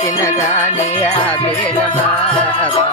తినగానే ఆగేన బాబా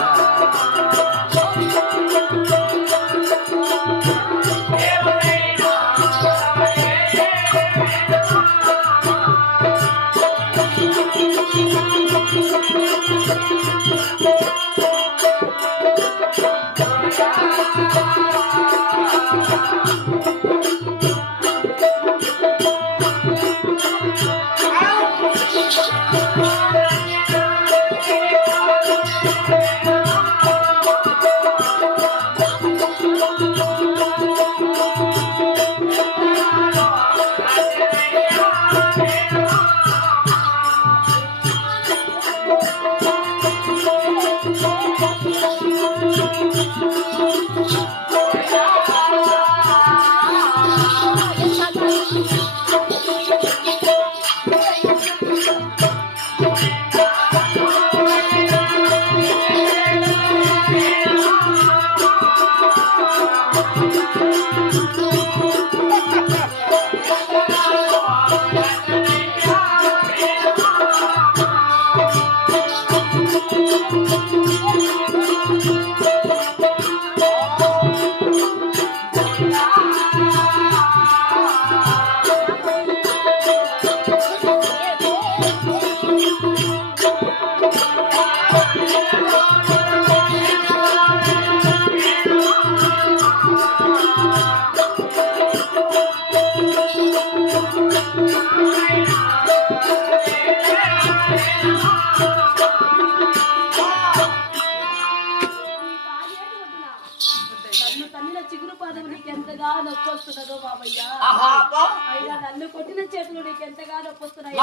నన్ను కొట్టిన చేతులు నీకు ఎంతగా నొప్పొస్తున్నాయి.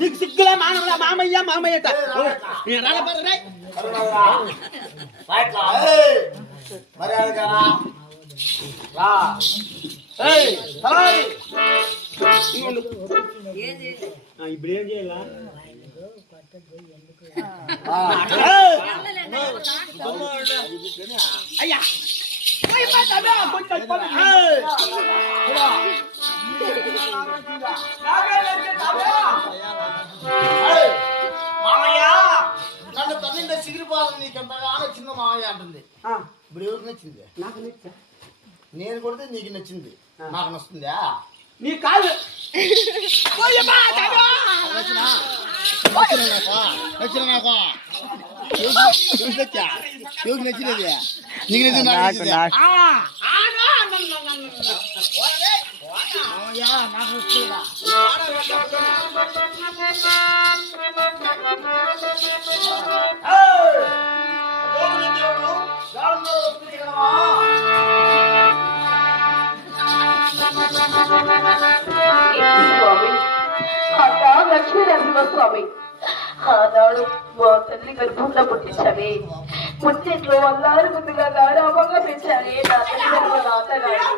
నీకు సిగ్గులే మానవుల మామయ్య మామయ్య ఇప్పుడు ఏం చేయాలా అయ్యా మామయ్య నన్ను తల్లింటే సిగిరిపోవాలి నీకెంతగా నచ్చిందో మామయ్య అంటుంది. ఇప్పుడు ఎవరికి నచ్చింది? నాకు నచ్చా. నేను కొడితే నీకు నచ్చింది, నాకు నచ్చుతుందా? నీ కాదు నచ్చిన నాకు నచ్చినది నీకు నచ్చింది. లక్ష్మీనరసింహస్వామి ఆనాడు మా తల్లి గర్భంలో పుట్టించావే, పుట్టింట్లో అల్లారు ముందుగా గారాభంగా పెంచారే నా తల్లి నాన్నగారు.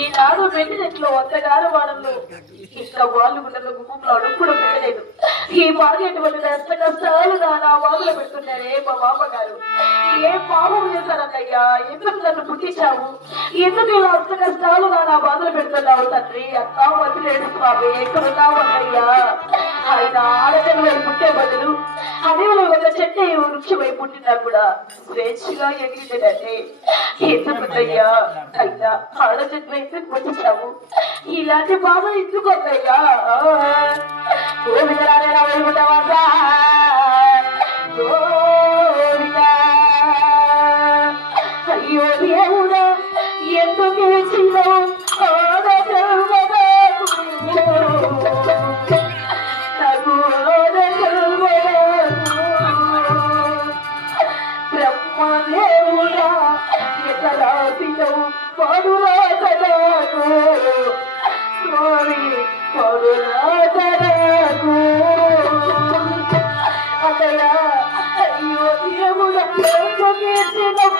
ఈనాడు పెట్టినట్లు వందగారు వాడంలో ఇంకా వాళ్ళు గుండెల్లో గుమ్మంలో అడుగుడు పెట్టలేదు. ఈ బాగేటువంటి కష్ట కష్టాలుగా నా బాధలు పెడుతున్నారే మా బామ్మగారు. ఏం పాపం చేశారన్నయ్యా, ఎందుకు నన్ను పుట్టించావు, ఎందుకు ఇలా అష్ట కష్టాలుగా నా బాధలు పెడుతున్నావు తండ్రి? అత్తా వదిలేడు స్వామి, ఎక్కడున్నావు అన్నయ్యా? ఆయన ఆడజన్మై పుట్టే బదులు అడవిలో ఒక చెట్టు వృక్షమై పుట్టినా కూడా స్వేచ్ఛగా ఎగిరిందంటే ఎందుకుందయ్యా? అయినా ఆడజన్మ ఎందుకు పుట్టించావు? ఇలాంటి బాధ ఎందుకు అన్నయ్యా? అయ్యో దేవుడా, ఎందుకు ఇచ్చినావు బ్రహ్మదేవుడా, ఎతరాసినవు పడురాతలకు స్వామి, పడురాతలకు అతడా. అయ్యో దేవుడా, ఎందుకు ఇచ్చినావు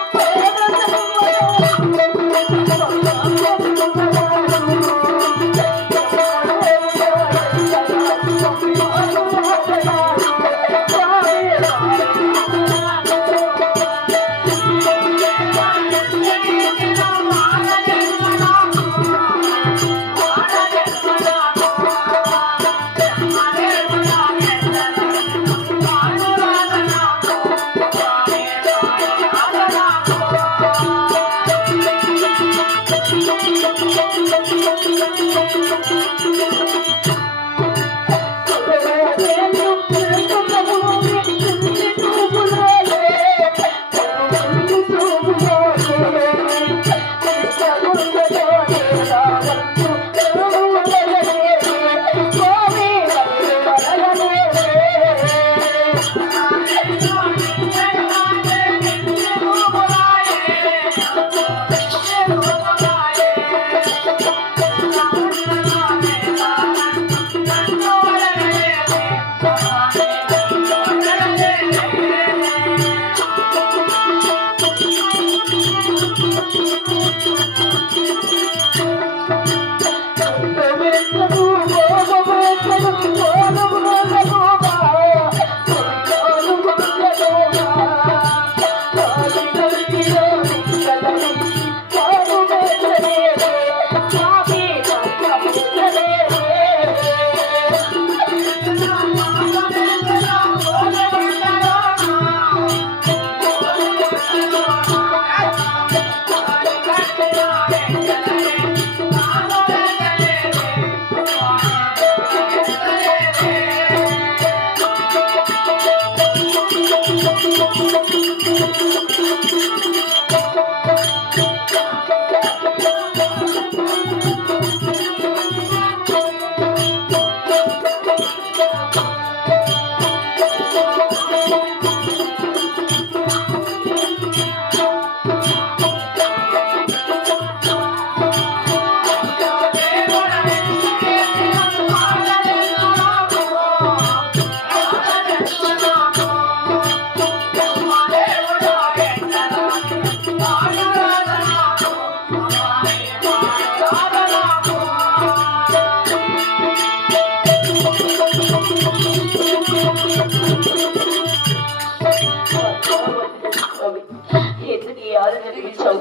ఎందుకు ఈ ఆలోచన ఇచ్చావు?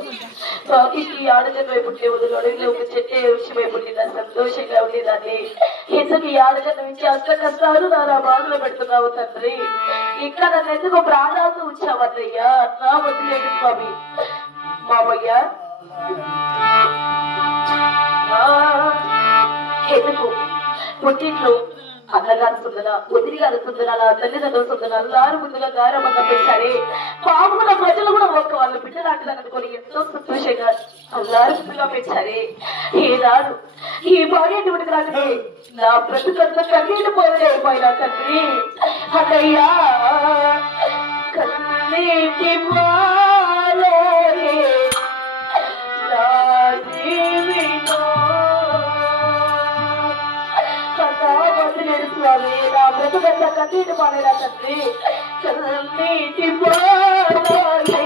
స్వామి ఈ ఆలోచన పుట్టే వదిలో ఒక చెట్టే విషయమై పుట్టిన సంతోషంగా ఉండేదాన్ని ఎందుకు ఈ ఆలోచన ఇచ్చి అష్ట కష్టాలు నా బాధలు పెడుతున్నావు తండ్రి? ఇంకా నన్ను ఎందుకు ప్రాణాలను ఉంచావన్నయ్యా? నా వదిలేదు స్వామి. మామయ్య ఎందుకు పుట్టింట్లో అన్నగారు సుందర వదిలి గారు సుందర తల్లిదండ్రులు సుందర అల్లారు ముందుగా గారమంగా పెంచారే పాపముల ప్రజలు కూడా ఒక్క వాళ్ళు బిడ్డలాంటిదని అనుకోని ఎంతో సంతోషంగా అల్లారు ముందుగా పెంచారే. ఈనాడు ఈ భార్యటువంటి రాకనే నా బ్రతుకంతా కన్నీళ్ళు పోయినా తండ్రి. అన్నయ్యా కన్నీటి మాలే నా జీవితం స్వామి. నా బ్రతుకంతా కన్నీటి పాడేలా తండ్రి. కన్నీటి పాడే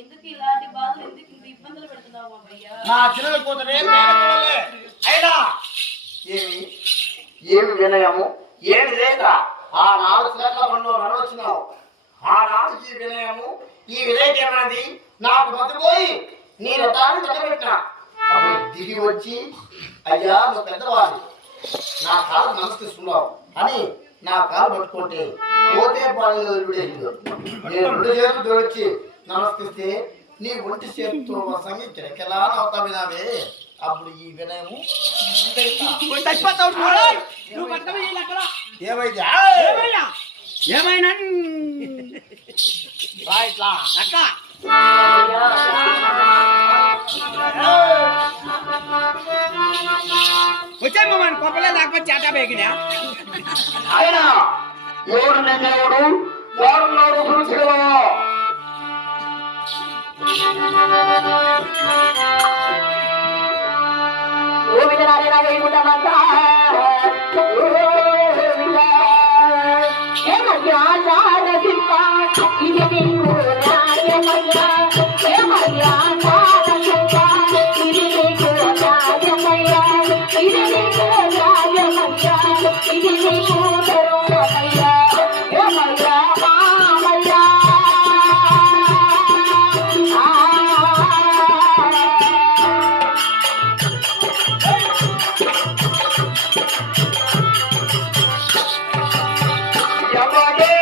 ఎందుకు ఇలాంటి బాధలు ఎందుకు ఇంత ఇబ్బందులు పెడుతున్నావు అయ్యా? నా చిన్న కూతురే అయినా ఏమి వినయము ఏమి లేక ఆ 4 సెకండ్ల బండ్లో నడవచ్చినావు. ఆనాడు ఈ వినయము ఈ వినయకమైనది నాకు మతిపోయి నీ రథాన్ని కట్టబెట్టినా దిగి వచ్చి అయ్యా నువ్వు పెద్దవాడి నా కాలు నమస్కరిస్తున్నావు అని నా కాలు పట్టుకుంటే పోతే పాడలేదు నేను 2 చేతులు జోడించి నమస్కరిస్తే నీ ఒంటి చేతితో సంగీ కిరకెలా అవుతా వినావే. అప్పుడు ఈ వినయము ఏమైనా వచ్చాయి మన కొప్పలే లేకపోతే చేట బేగినా ఆయన ఎవరు నెగ్గడు వారున్నాడు గురుచుగా ఎవడే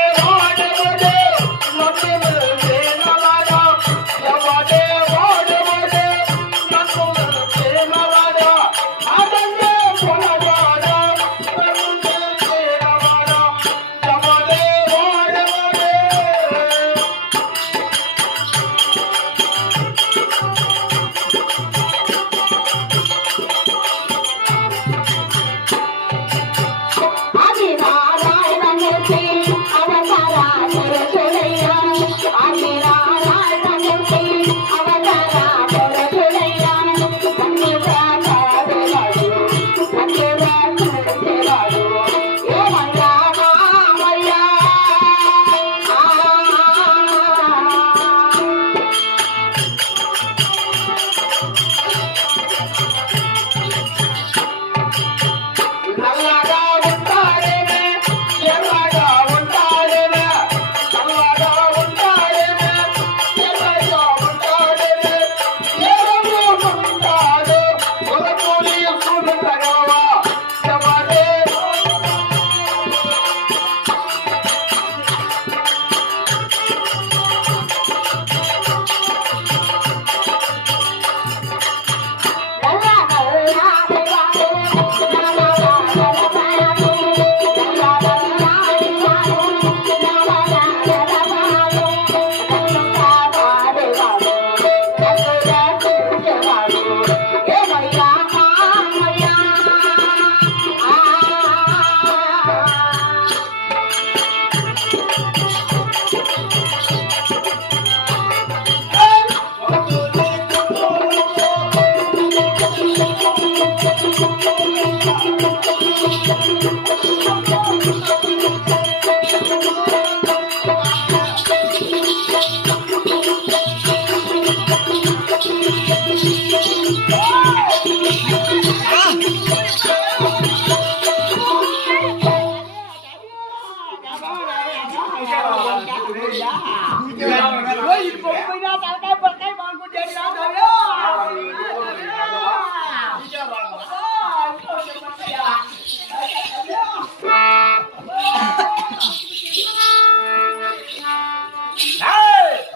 ఇది పొగిపోయినా తలకాయ